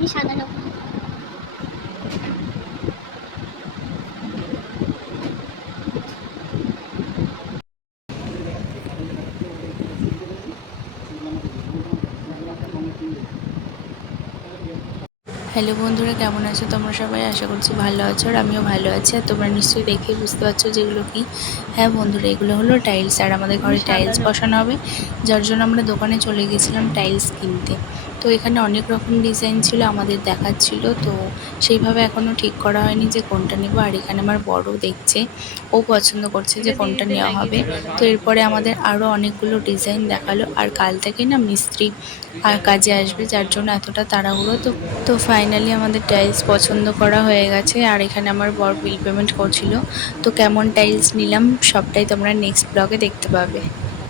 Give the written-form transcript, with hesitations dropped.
খুবই সাজানো। হ্যালো বন্ধুরা, কেমন আছো তোমরা সবাই? আশা করছি ভালো আছো, আর আমিও ভালো আছি। আর তোমরা নিশ্চয়ই দেখে বুঝতে পারছো যেগুলো কি। হ্যাঁ বন্ধুরা, এগুলো হলো টাইলস, আর আমাদের খুবই ঘরে টাইলস সাজানো। বসানো হবে, যার জন্য আমরা দোকানে চলে গেছিলাম টাইলস কিনতে। তো এখানে অনেক রকম ডিজাইন ছিল, আমাদের দেখাচ্ছিল, তো সেইভাবে এখনও ঠিক করা হয়নি যে কোনটা নেবো। আর এখানে আমার বড় দেখছে, ও পছন্দ করছে যে কোনটা নেওয়া হবে। তো এরপরে আমাদের আরও অনেকগুলো ডিজাইন দেখালো, আর কাল থেকে না মিস্ত্রি আর কাজে আসবে, যার জন্য এতটা তাড়াহুড়ো। তো ফাইনালি আমাদের টাইলস পছন্দ করা হয়ে গেছে, আর এখানে আমার বর বিল পেমেন্ট করছিল। তো কেমন টাইলস নিলাম সবটাই তোমরা নেক্সট ব্লগে দেখতে পাবে।